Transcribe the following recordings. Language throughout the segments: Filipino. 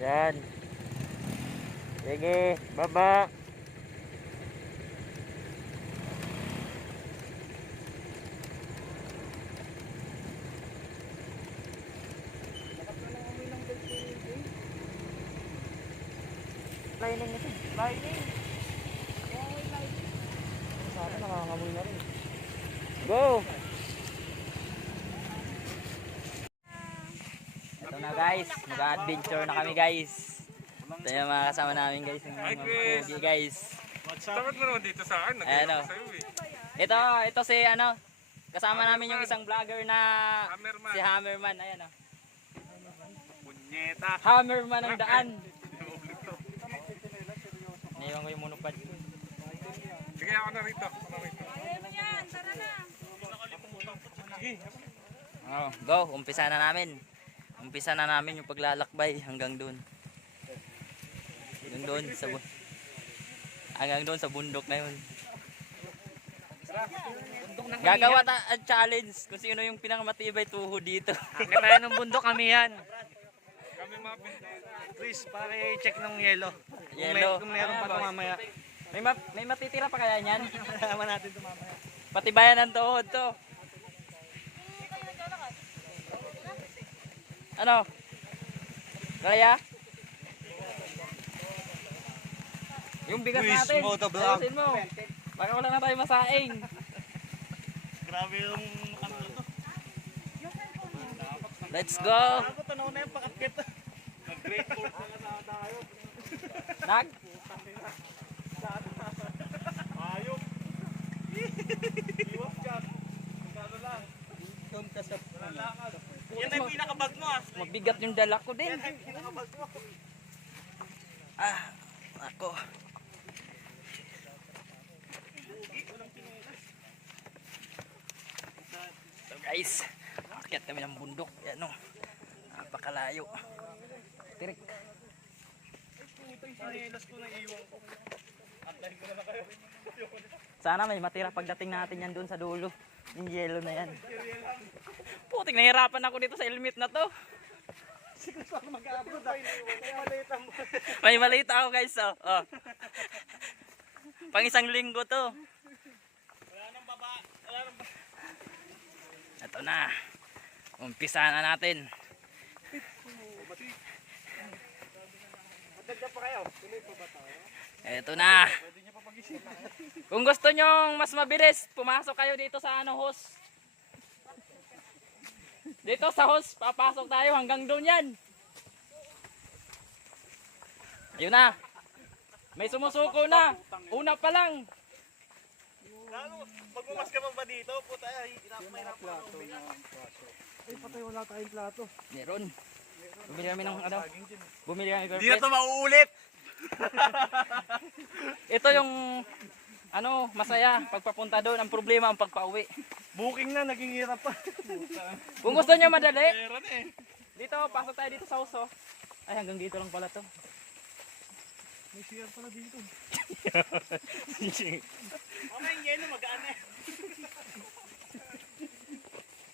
Yan. Sige, baba. Lining ito. Lining. Sana nakakangamoy na rin. Go! Ito na guys, mag-adventure na kami guys. Ito yung mga kasama namin guys. Yung mga pogi guys. Dapat mo naman dito sa akin. Ano? Sa'yo eh. Ito si ano, kasama namin yung isang vlogger na Hammerman. si Hammerman. Ayan o. Punyeta. Hammerman ang daan. Naiwan ko yung monopod. Sige ako na rito. Tara na. Oh, go, umpisa na namin. Umpisa na namin yung paglalakbay hanggang doon. Hanggang doon sa bundok na yun. Gagawa ang challenge kung sino yung pinakamatibay tuhod dito. Kaya ng bundok kami yan. Kami mapin. Chris, para i-check ng yelo. Yelo. Kung meron pa ito mamaya. May matitira pa kaya niyan? Alaman natin ito mamaya. Patibayan ng tuhod to. Ano? Kaya? Yung bigas Luis natin. Motovlog. Ayusin mo. Baka wala na tayo masaing. Grabe yung ano to. Let's go. Ako tanaw na yung pakakit. Great court na nga tayo. Nag? Ayok. Iwas dyan. Magkano lang. Lalakad. Yan na yung pinakabag mo ah. Mabigat yung dala ko din. Yan na yung pinakabag mo. Ah, ako. So guys, akyat kami ng bundok. Yan o. Napakalayo. Tirik. Sinelas ko na iwan ko. Apply ko na kayo. Sana may matira pagdating natin yan doon sa dulo. Yung yellow na yan. Putik, nahihirapan ako dito sa helmet na to. Siguro ako mag-upload ah. Kaya malita mo. May malita ako guys. Oh. Pang isang linggo to. Wala nang baba. Wala nang baba. Ito na. Umpisa na natin. Magdagda pa kayo. Tuloy pa ba tayo? Ito na. Kung gusto nyong mas mabilis, pumasok kayo dito sa hose. Dito sa hose, papasok tayo hanggang doon yan. Ayun na. May sumusuko na. Una pa lang. Lalo, pag bumas ka pa ba dito, puta, may plato. Ay, patay, wala tayong plato. Meron. Bumili kami ng ano. Bumili kami Hindi na ito mauulit. Ito yung ano, masaya pagpapunta doon. Ang problema ang pagpauwi. Booking na, naging hirap pa. Kung gusto nyo madali, Meron eh. dito, pasok tayo dito sa uso. Ay, hanggang dito lang pala to. May CR pala dito. Mamaya yung yelo, magaan eh.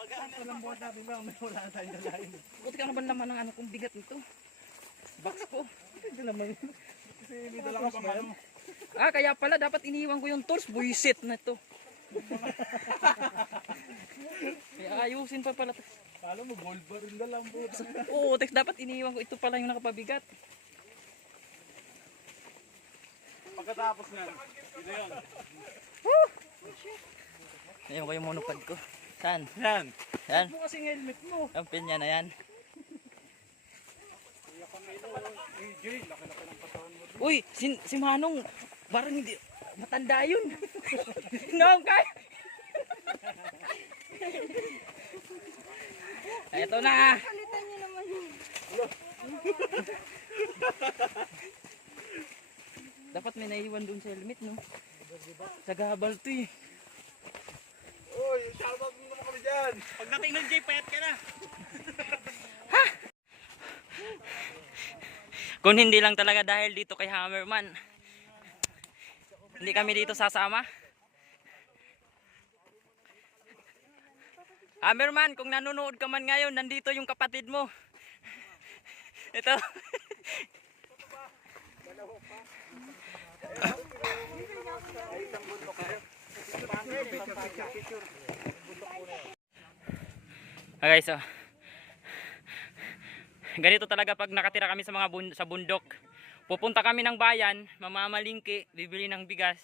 Magaan eh. Walang buhat natin ba? May wala na tayong dalahin. Buti ka naman naman ng ano kong bigat nito. Box ko. Hindi naman yun. Kasi may dala ka pang ano. Ah, kaya pala dapat iniwan ko yung tools. Buisit na to. Kaya ayusin pa pala to. Kala mo, gold bar rin na lang po. Oo, dapat iniwan ko. Ito pala yung nakapabigat. Pagkatapos nga, ito yun. Ayun ko yung monopod ko. Saan? Yan. Yan. Mo kasing helmet mo. Ang pinya na yan. Uy, si Manong. Parang hindi. Matanda yun. Noong kay. Ito na. Palitan niyo naman. Dapat may naiwan dun sa helmet, no? Sa gabal to eh. Uy, shoutout mo naman kami dyan. Pagdating ng J, payat ka na. Kung hindi lang talaga dahil dito kay Hammerman, hindi kami dito sasama. Hammerman, kung nanonood ka man ngayon, nandito yung kapatid mo. Ito. Okay, so ganito talaga pag nakatira kami sa mga sa bundok. Pupunta kami ng bayan, mamamalingki, bibili ng bigas.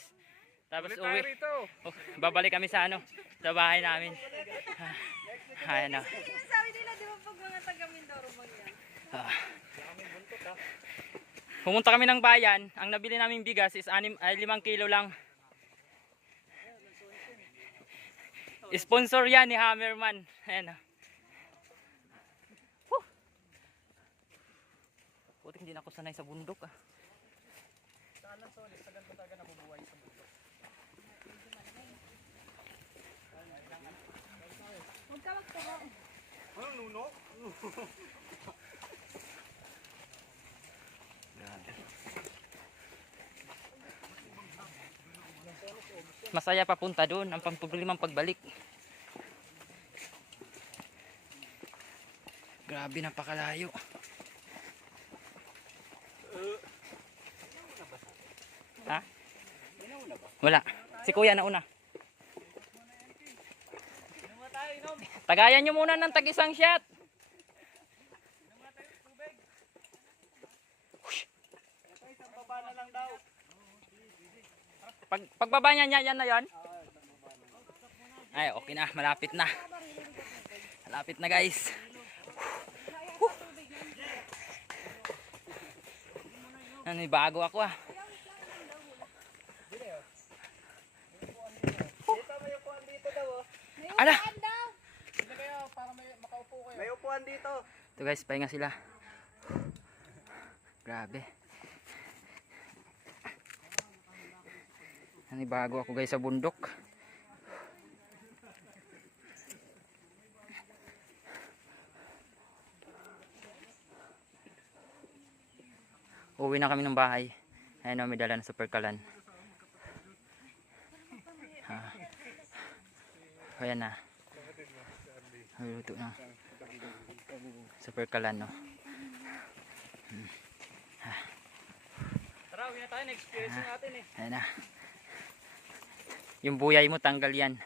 Tapos uwi. Oh, babalik kami sa ano, sa bahay namin. Ayan na. Sabi nila, di ba pag mga taga Mindoro yan? Pumunta kami ng bayan, ang nabili naming bigas is 5 kilo lang. Sponsor yan ni Hammerman. Ayan na. Putik, hindi na ako sanay sa bundok ah. Huwag ka magtawa. Ano, nuno? Masaya papunta doon, ang pampublimang pagbalik. Grabe, napakalayo. Ha? Wala. Si kuya na una. Tagayan nyo muna ng tag-isang shot. Pagbaba niya yan na yan. Ay, okay na. Malapit na. Malapit na, guys. Ano, bago ako ah. Ala! May upuan dito. Ito guys, pahinga sila. Grabe. Bago ako guys sa bundok. Uwi na kami ng bahay. Ayun o, may dala na super kalan. Ayan na. Luto na. Super kalan, no. Tara, uwi na tayo. Na-experience natin eh. Ayan na. Yung buyay mo, tanggal yan.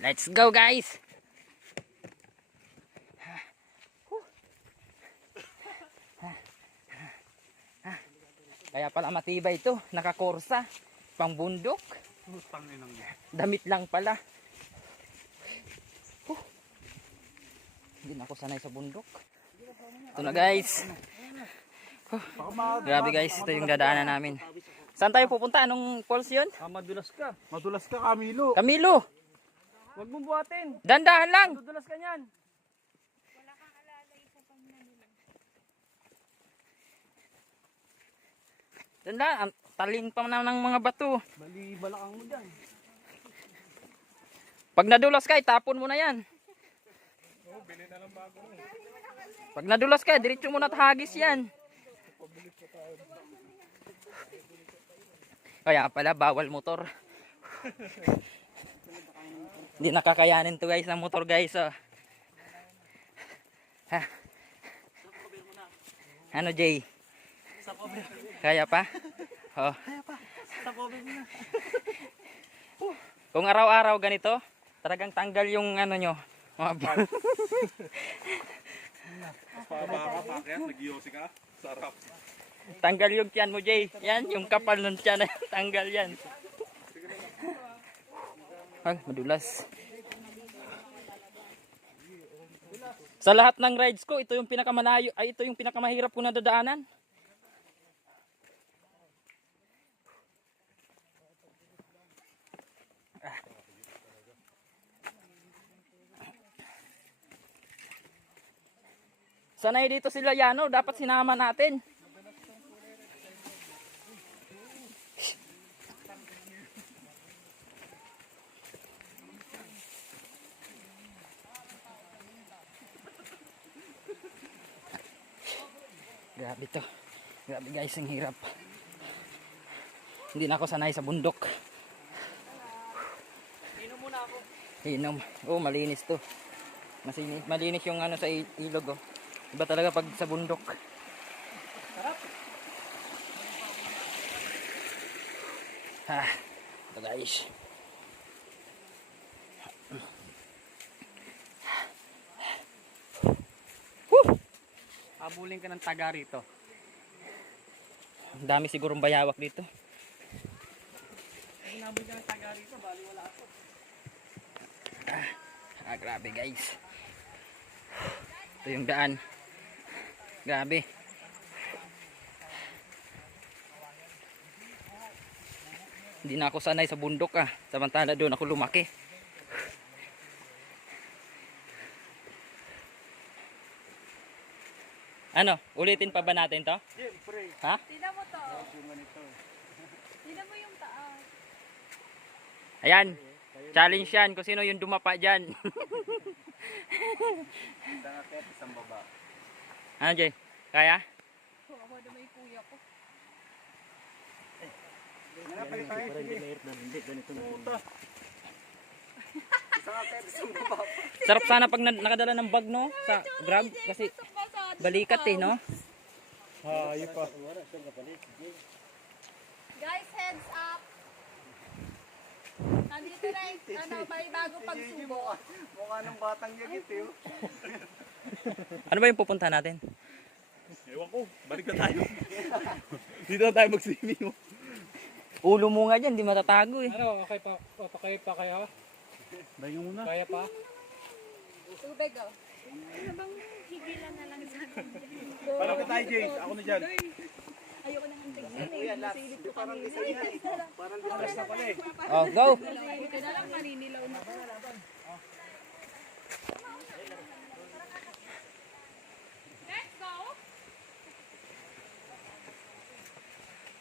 Let's go, guys! Kaya pala matibay ito. Nakakorsa. Pang bundok. Damit lang pala. Hindi na ako sanay sa bundok. Ito na, guys. Grabe, guys. Ito yung dadaanan namin. Saan tayo pupunta? Anong falls yun? Madulas ka. Madulas ka, Camilo. Camilo! Huwag mong buhatin. Dandahan lang! Madulas ka niyan. Dandahan. Ang talin pa na ng mga bato. Bali, balakang mo dyan. Pag nadulas ka, itapon mo na yan. Pag nadulas ka, diretso mo na hagis yan. Kaya pala, bawal motor. Hindi nakakayanin to guys, ng motor guys. Oh. Ha? Ano, Jay? Kaya pa? Oh. Kung araw-araw ganito, talagang tanggal yung ano nyo. Pababa-pakyat, nag-yosi ka. Sarap. Tanggal yung tiyan mo, Jay. Yan, yung kapal ng tiyan na tanggal yan. Ay, madulas. Sa lahat ng rides ko, ito yung pinakamalayo, ay ito yung pinakamahirap ko na dadaanan. Sanay dito sila Yano, dapat sinama natin. Grabe to. Grabe guys, ang hirap. Hindi na ako sanay sa bundok. Inom muna ako. Inom. Oh, malinis to. Malinis yung ano sa ilog oh. Iba talaga pag sa bundok. Ito guys. Habulin ka ng taga rito. Ang dami sigurong bayawak dito. Hinabol ka ng taga rito, bali wala ako. Grabe guys. Ito yung daan. Grabe. Hindi na ako sanay sa bundok samantala doon ako lumaki. Ano? Ulitin pa ba natin to? Siyempre. Ha? Tingnan mo to. Bunga nito. Tingnan mo yung taas. Ayan. Challenge yan kung sino yung dumapa dyan. Isang akit, isang baba. Ano Jay? Kaya? Ako naman yung kuya ko. Hanapin tayo. Hindi, ganito na. Puta. Isang akit, isang baba. Sarap sana pag nakadala ng bag no? Sa Grab kasi balikat no? Hayop pa. Guys, heads up. Nandito na yung may bago pagsubok. Mukha ng batang yagit eh. Ano ba yung pupunta natin? Ewan ko, balik na tayo. Dito na tayo mag-swimming. Ulo mo nga dyan, di matatago eh. Ano, okay pa, kaya pa kaya? Dayo muna. Kaya pa? Tubig oh. Ano bang higilan na lang sa akin? Paano ka tayo, Jay? Ako na dyan. Ayoko nang tignan eh. Masilip ko Parang kanina. design yan eh. Parang design na pala eh. Oh, go! Ito na lang, malinilaw na ko. Let's go!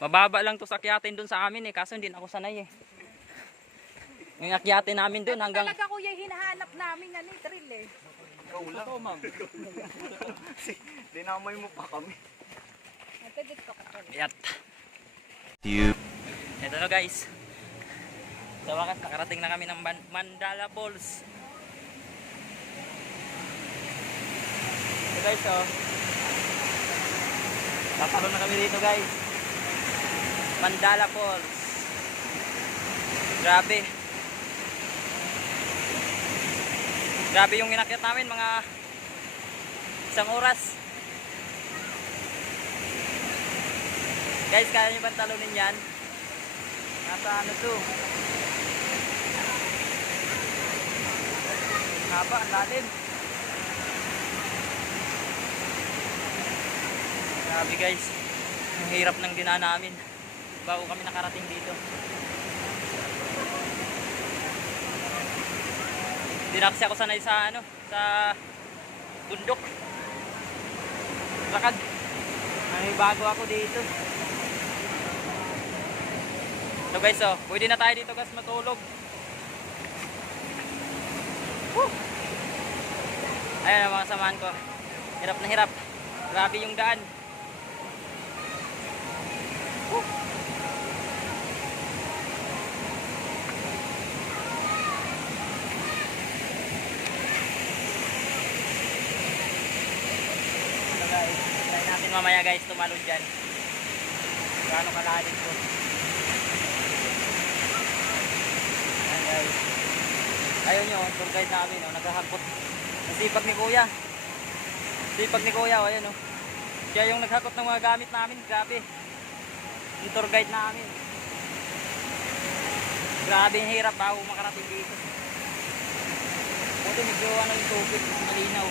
Mababa lang to sa akyatin dun sa amin kaso hindi na ako sanay Yung akyatin namin dun hanggang... Talaga kuya, hinahanap namin yan eh, thrill eh. Ikaw lang. Ito, ma'am. Dinamay mo pa kami. Nagkagit ka pa. Ayat. Ito na guys. Sa wakas, nakarating na kami ng Mandala Falls. Ito guys, tatalo na kami dito guys. Mandala Falls. Grabe. Grabe yung inakyat namin, mga 1 oras. Guys, kaya nyo ba talunin yan? Nasa ano to? Haba, ang lalim. Grabe guys. Ang hirap ng dinaan namin bago kami nakarating dito. Hindi na kasi ako sanay sa ano, sa bundok. Lakad. Ay, bago ako dito. So guys, pwede na tayo dito guys matulog. Woo! Ayan ang mga samahan ko. Hirap na hirap. Grabe yung daan. Woo! So guys, try natin mamaya guys tumalon dyan. Gaano kalalim ko. Ayan guys. Ayun yun, tour guide namin, naghahakot. Nasipag ni kuya. Sipag ni kuya, ayun Siya yung naghakot ng mga gamit namin, grabe. Yung tour guide namin. Grabe yung hirap bago makarating dito. Buti medyo yung tubig, malinaw.